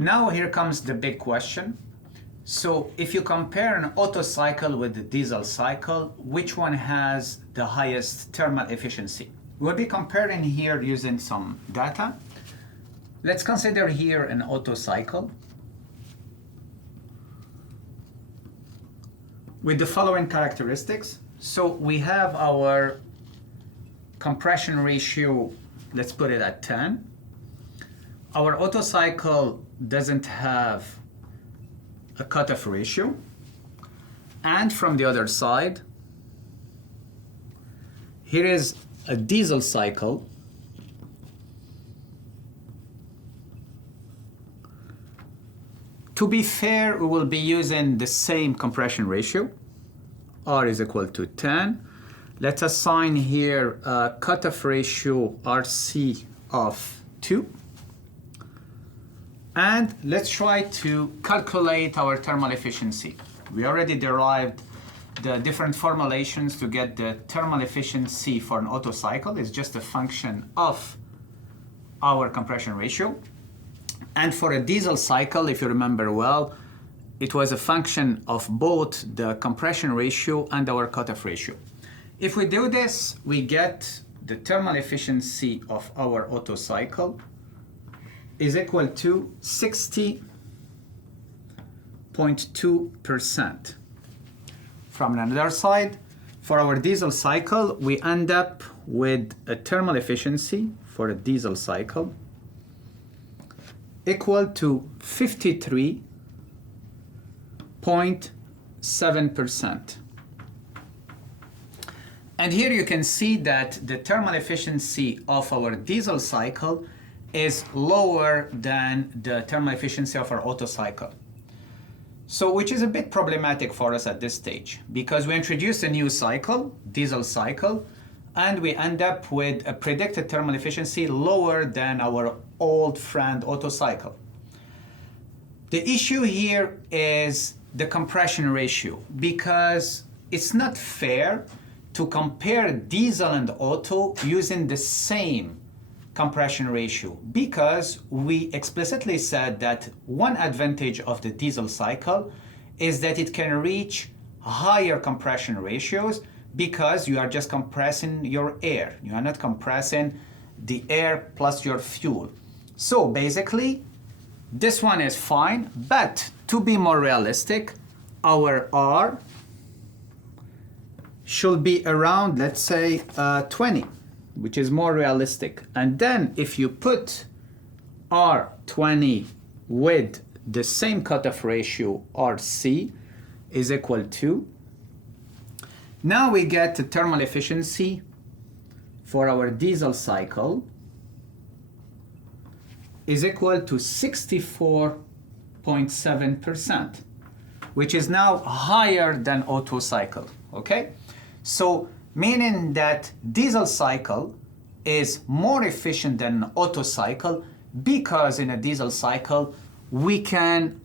Now here comes the big question. So if you compare an Otto cycle with the diesel cycle, which one has the highest thermal efficiency? We'll be comparing here using some data. Let's consider here an Otto cycle with the following characteristics. So we have our compression ratio, let's put it at 10. Our Otto cycle doesn't have a cutoff ratio. And from the other side, here is a diesel cycle. To be fair, we will be using the same compression ratio. R is equal to 10. Let's assign here a cutoff ratio RC of 2. And let's try to calculate our thermal efficiency. We already derived the different formulations to get the thermal efficiency for an Otto cycle. It's just a function of our compression ratio. And for a diesel cycle, if you remember well, it was a function of both the compression ratio and our cutoff ratio. If we do this, we get the thermal efficiency of our Otto cycle is equal to 60.2%. From another side, for our diesel cycle, we end up with a thermal efficiency for a diesel cycle equal to 53.7%. And here you can see that the thermal efficiency of our diesel cycle is lower than the thermal efficiency of our Otto cycle. So which is a bit problematic for us at this stage, because we introduced a new cycle, diesel cycle, and we end up with a predicted thermal efficiency lower than our old friend Otto cycle. The issue here is the compression ratio, because it's not fair to compare diesel and Otto using the same compression ratio, because we explicitly said that one advantage of the diesel cycle is that it can reach higher compression ratios because you are just compressing your air. You are not compressing the air plus your fuel. So basically, this one is fine, but to be more realistic, our R should be around, let's say, 20. Which is more realistic. And then if you put R20 with the same cutoff ratio, RC is equal to, now we get the thermal efficiency for our diesel cycle is equal to 64.7%, which is now higher than Otto cycle, okay? So meaning that diesel cycle is more efficient than Otto cycle, because in a diesel cycle we can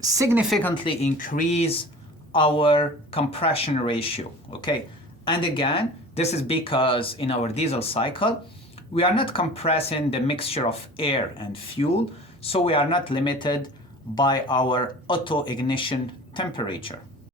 significantly increase our compression ratio, okay? And again, this is because in our diesel cycle we are not compressing the mixture of air and fuel, so we are not limited by our Otto ignition temperature.